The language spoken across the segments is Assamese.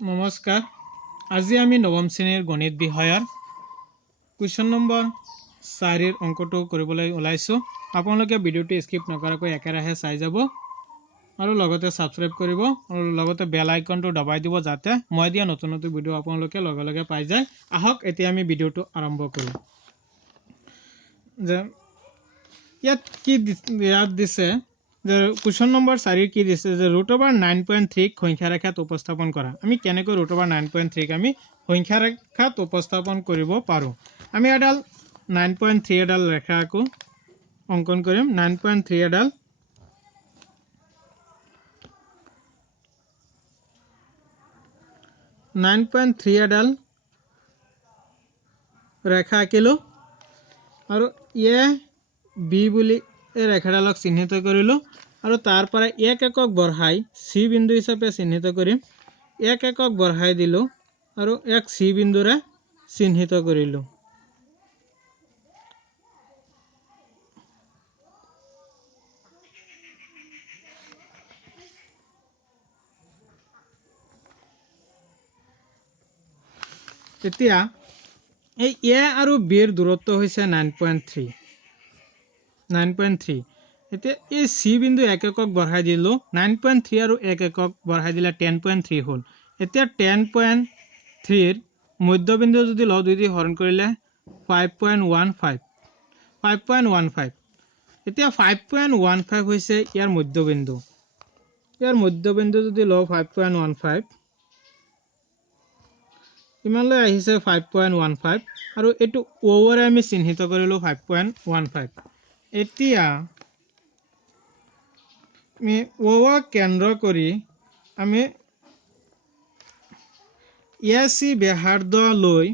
নমস্কাৰ। আজি আমি নৱম শ্ৰেণীৰ গণিত বিষয়ৰ কুৱেশ্যন নম্বৰ 4 অংকটো কৰিবলৈ ওলাইছো। আপোনালোকে ভিডিঅ'টো স্কিপ নকৰাকৈ একেৰাহে চাই যাব আৰু লগতে সাবস্ক্ৰাইব কৰিব আৰু লগতে বেল আইকনটো দবাই দিব যাতে মই দিয়া নতুন নতুন ভিডিঅ' আপোনালোকে লগে লগে পাই যায়। আহক এতিয়া আমি ভিডিঅ'টো আৰম্ভ কৰোঁ। যে ইয়াত দিছে যে কুৱেশ্যন নম্বৰ 4 কি দিছে যে √9.3 সংখ্যা ৰেখাত উপস্থাপন কৰা। আমি কেনেকৈ √9.3 আমি সংখ্যা ৰেখাত উপস্থাপন কৰিব পাৰো। আমি এডাল 9.3 এডাল ৰেখাকো অঙ্কন কৰিম। 9.3 এডাল ৰেখা আঁকিলো আৰু এ বি বুলি এই ৰেখাডালক চিহ্নিত কৰিলো আৰু তাৰ পৰা 1 একক বঢ়াই সি বিন্দু হিচাপে চিহ্নিত কৰিম। 1 একক বঢ়াই দিলো আৰু এক সি বিন্দুৰে চিহ্নিত কৰিলো। এতিয়া এই এ আৰু বিৰ দূৰত্ব হৈছে 9.3 এতিয়া এই সি বিন্দু 1 একক বঢ়াই দিলো। 9.3 আৰু 1 একক বঢ়াই দিলে 10.3 হল। এতিয়া 10.3 ৰ মধ্যবিন্দু যদি লও 2 দি হৰণ কৰিলে 5.15 এতিয়া 5.15 হৈছে ইয়াৰ মধ্যবিন্দু। ইয়াৰ মধ্যবিন্দু যদি লও 5.15 ইমানলৈ আহিছে 5.15 আৰু এটো ওভাৰে আমি চিহ্নিত কৰিলো 5.15। এতিয়া আমি ওভাৰ কেন্দ্ৰ কৰি আমি এসি ব্যাসাৰ্ধ লৈ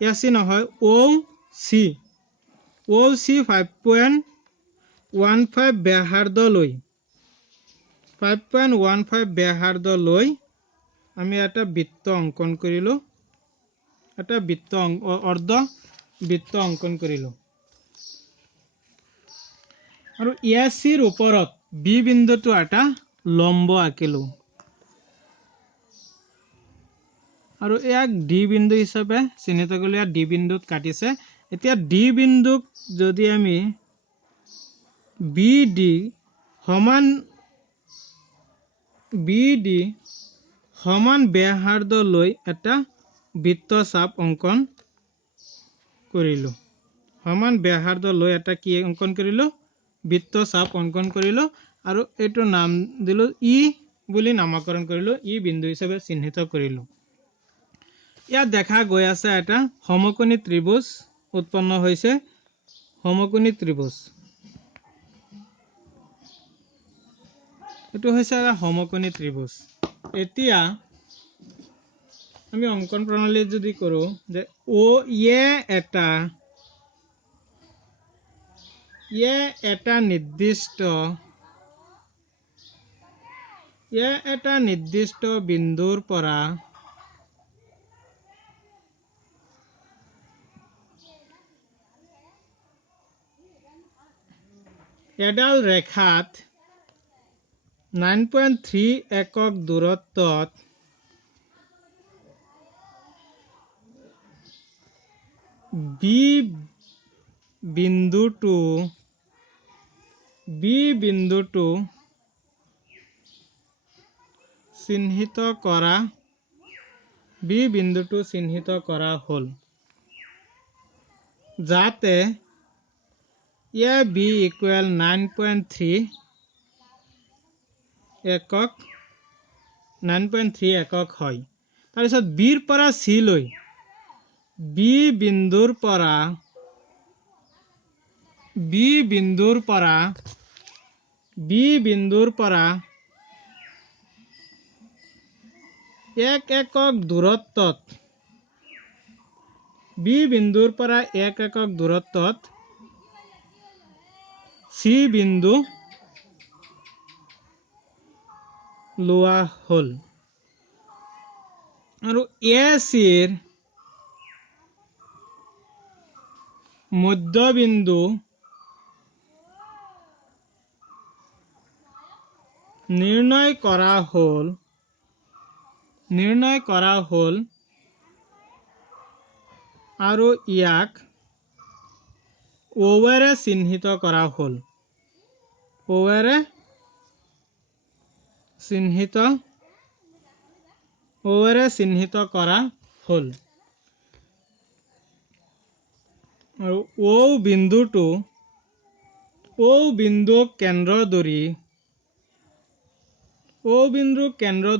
এসি নহয় ওসি 5.15 ব্যাসাৰ্ধ লৈ আমি এটা বৃত্ত অঙ্কন কৰিলো। এটা বৃত্ত অৰ্ধ বৃত্ত অঙ্কন কৰিলো আৰু এসিৰ ওপৰত বি বিন্দুটো এটা লম্ব আঁকিলো আৰু এক ডি বিন্দু হিচাপে চিহ্নিত কৰিলে ডি বিন্দুত কাটিছে। এতিয়া ডি বিন্দুক যদি আমি বি ডি সমান ব্যাসাৰ্ধ লৈ এটা বৃত্ত চাপ অঙ্কন কৰিলো। সমান ব্যাসাৰ্ধ লৈ এটা কি অঙ্কন কৰিলো বৃত্ত চাপ অঙ্কন কৰিলো আৰু এইটো নাম দিলো ই বুলি নামকৰণ কৰিলো। ই বিন্দু হিচাপে চিহ্নিত কৰিলো। ইয়াত দেখা গৈ আছে এটা সমকোণী ত্ৰিভুজ উৎপন্ন হৈছে। সমকোণী ত্ৰিভুজ এটো হৈছে এটা সমকোণী ত্ৰিভুজ। এতিয়া আমি অঙ্কন প্ৰণালী যদি কৰো যে এটা নিৰ্দিষ্ট বিন্দুৰ পৰা এডাল ৰেখাত 9.3 একক দূৰত্বত বি বিন্দুটো চিহ্নিত কৰা হল যাতে এ বি ইকুৱেল 9.3 একক হয়। তাৰপিছত বিৰ পৰা সি লৈ বি বিন্দুৰ পৰা 1 একক দূৰত্বত সি বিন্দু লোৱা হল আৰু এসিৰ মধ্যবিন্দু নিৰ্ণয় কৰা হল নিৰ্ণয় কৰা হ'ল আৰু ইয়াক ওৱেৰে চিহ্নিত কৰা হ'ল। ওৱেৰে চিহ্নিত কৰা হ'ল। আৰু ও বিন্দুক কেন্দ্ৰ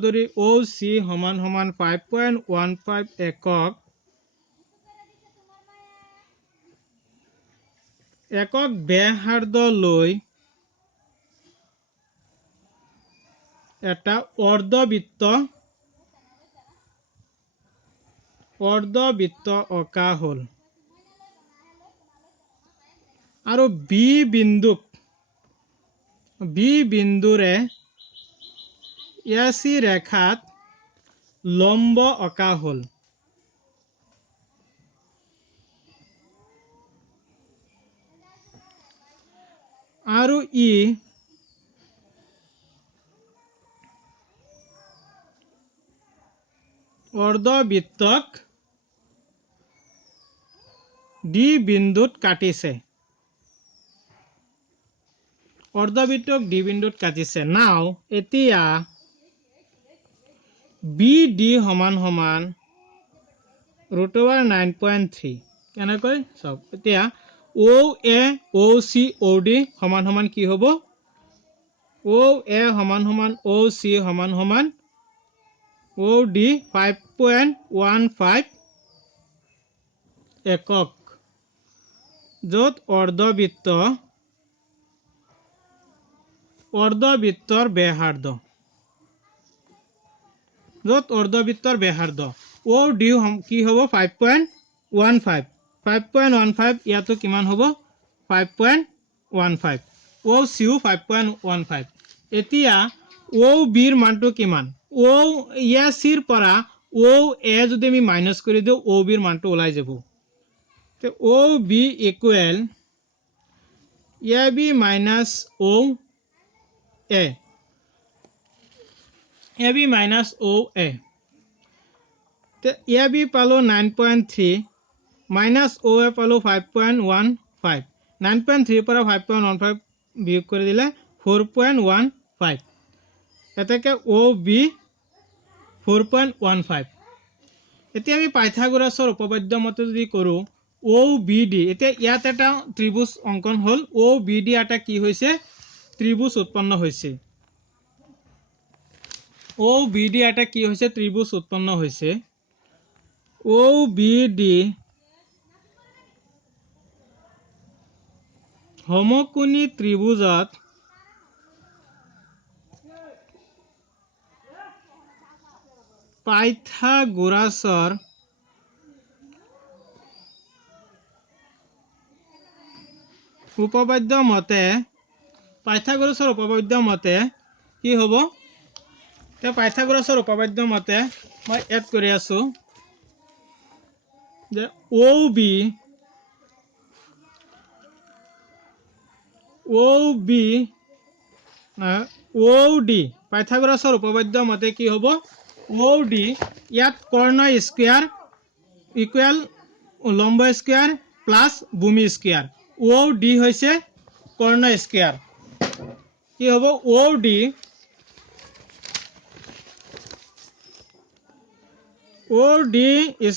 ধৰি OC সমান সমান 5.15 একক ব্যাসাৰ্ধ লৈ এটা অৰ্ধবৃত্ত অঁকা হ'ল। আৰু বি বিন্দুৰে AC ৰেখাত লম্ব অঁকা হ'ল। আৰু ই অৰ্ধবৃত্তক D বিন্দুত কাটিছে। নাও এতিয়া BD সমান সমান √9.3 কেনেকৈ চাওক। এতিয়া OA OC OD সমান সমান কি হ'ব? OA সমান সমান OC সমান সমান OD 5.15 একক, য'ত অৰ্ধবৃত্তৰ ব্যাসাৰ্ধ OD কি হ'ব? 5.15 ইয়াতো কিমান হ'ব? 5.15 OCও 5.15। এতিয়া OBৰ মানটো কিমান? OACৰ পৰা OA যদি আমি মাইনাছ কৰি দিওঁ OBৰ মানটো ওলাই যাব। OB equal AB minus OA। AB minus OA। AB পালো 9.3 মাইনাছ OA পালো 5.15। 9.3 পৰা 5.15 বিয়োগ কৰি দিলে 4.15। এতেকে OB 4.15। এতিয়া আমি পাইথাগোৰাছৰ উপপাদ্য মতে যদি কৰোঁ OBD, এতিয়া ইয়াত এটা ত্ৰিভুজ অংকন হ'ল। OBD এটা কি হৈছে? ত্ৰিভুজ উৎপন্ন হৈছে। OBD এটা কি হৈছে? ত্ৰিভুজ উৎপন্ন হৈছে। OBD সমকোণী ত্ৰিভুজত পাইথাগোৰাছৰ উপপাদ্য মতে কি হ'ব? পাইথাগোৰাছৰ উপপাদ্য মতে মই এড কৰি আছো যে OB OD পাইথাগোৰাছৰ উপপাদ্য মতে কি হ'ব? OD ইয়াত কৰ্ণ স্কয়াৰ ইকুৱেল লম্ব স্কয়াৰ প্লাস ভূমি স্কয়াৰ। OD হৈছে কৰ্ণ স্কয়াৰ। কি হ'ব? OD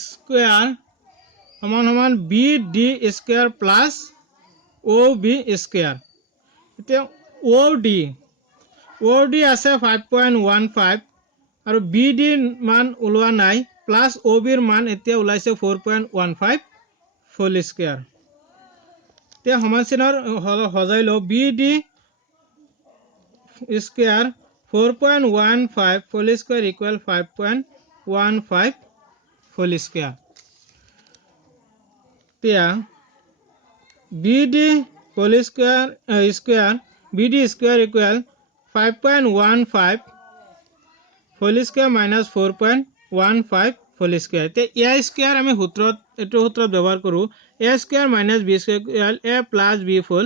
স্কয়াৰ সমান সমান BD square plus OB square. এতিয়া OD আছে 5.15 আৰু BD মান ওলোৱা নাই, প্লাস OB ৰ মান এতিয়া ওলাইছে 4.15 হোল স্কয়াৰ। এতিয়া সমানচিনৰ সজাই লও BD square 4.15 whole square equal 5.15 whole square. এতিয়া BD whole square BD square equal 5.15 whole square minus 4.15 whole square. এতিয়া A স্কয়াৰ আমি এইটো সূত্ৰত ব্যৱহাৰ কৰো। A square minus B square equal A plus B whole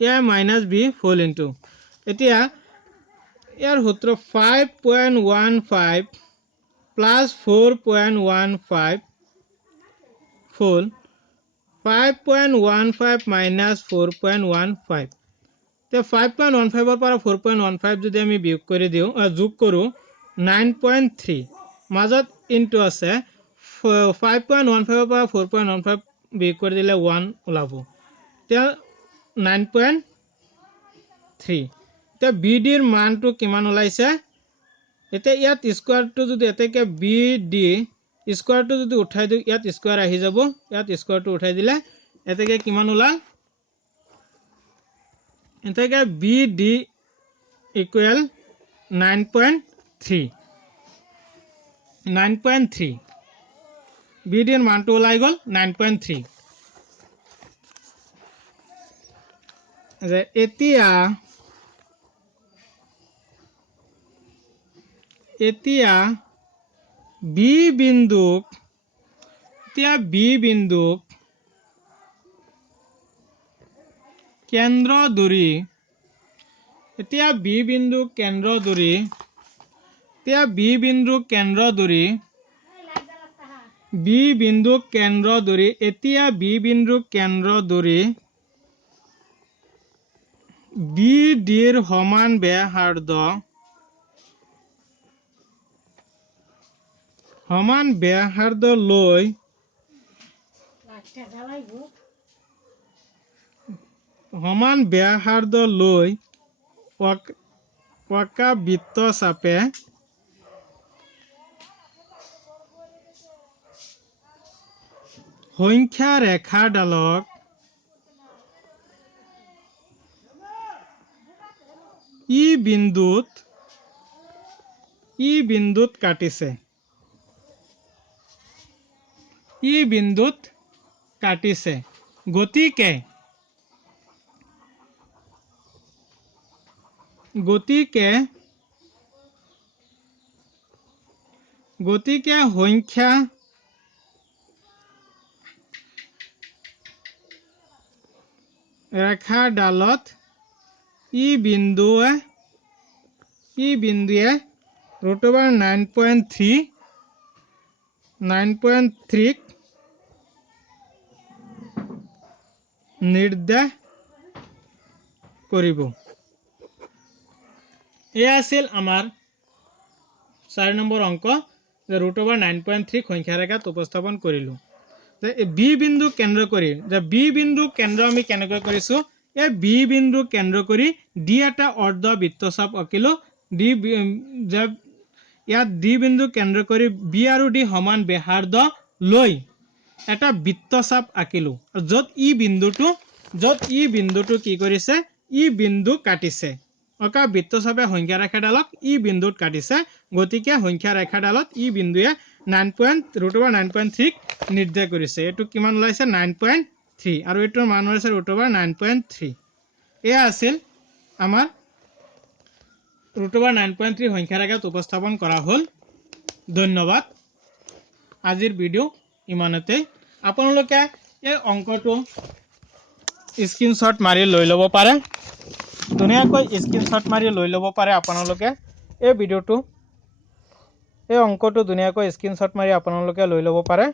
A minus B whole into. এতিয়া ইয়াৰ সূত্ৰ 5.15 plus 4.15 full 5.15 minus 4.15 তে 5.15 পৰা 4.15 যদি আমি বিয়োগ কৰি দিও যোগ কৰো 9.3 মাজত ইনটু আছে 5.15 পৰা 4.15 বিয়োগ কৰি দিলে 1 ওলাব তে 9.3 তে BD ৰ মানটো কিমান ওলাইছে এতে ইয়াত স্কয়াৰটো যদি এতেকে BD স্কয়াৰটো যদি উঠাই দিও ইয়াত স্কয়াৰ আহি যাব ইয়াত স্কয়াৰটো উঠাই দিলে এতেকে কিমান ওলাল এতেকে BD ইকুৱেল 9.3 BD ৰ মানটো ওলাই গল 9.3 যে এতিয়া B বিন্দুক কেন্দ্ৰ ধৰি BD ৰ সমান ব্যাসাৰ্ধ লৈ ওকা বৃত্ত চাপে সংখ্যা ৰেখাডালক ই বিন্দুত কাটিছে গতিকে সংখ্যা ৰেখাডালত ই বিন্দুৱে √9.3 নিৰ্দেশ কৰিব এই আছিল আমাৰ 4 নম্বৰ অংক যে √9.3 সংখ্যা ৰেখাত উপস্থাপন কৰিলো যে বি বিন্দু কেন্দ্ৰ কৰি যে বি বিন্দু কেন্দ্ৰ আমি কেনেকৈ কৰিছো এই বি বিন্দু কেন্দ্ৰ কৰি ডি এটা অৰ্ধ বৃত্তচাপ আঁকিলো ডি যে ইয়াত ডি বিন্দু কেন্দ্ৰ কৰি বি আৰু ডি সমান ব্যাসাৰ্ধ লৈ এটা বৃত্তচাপ আঁকিলো যত ই বিন্দুটো কি কৰিছে ই বিন্দু কাটিছে অকা বৃত্তচাপে সংখ্যা ৰেখাডালক ই বিন্দুত কাটিছে গতিকে সংখ্যা ৰেখাডালত ই বিন্দুৱে √9.3 নিৰ্দেশ কৰিছে এটো কিমান ওলাইছে 9.3 আৰু এটোৰ মান হৈছে √9.3 এয়া আছিল আমাৰ √9.3 সংখ্যা ৰেখাত উপস্থাপন কৰা হল ধন্যবাদ আজিৰ ভিডিও ইমানতে আপোনালোকে এই অংকটো স্ক্ৰিনশ্বট মাৰি লৈ ল'ব পাৰে ধুনীয়াকৈ স্ক্ৰিনশ্বট মাৰি লৈ ল'ব পাৰে আপোনালোকে এই অংকটো ধুনীয়াকৈ স্ক্ৰিনশ্বট মাৰি আপোনালোকে লৈ ল'ব পাৰে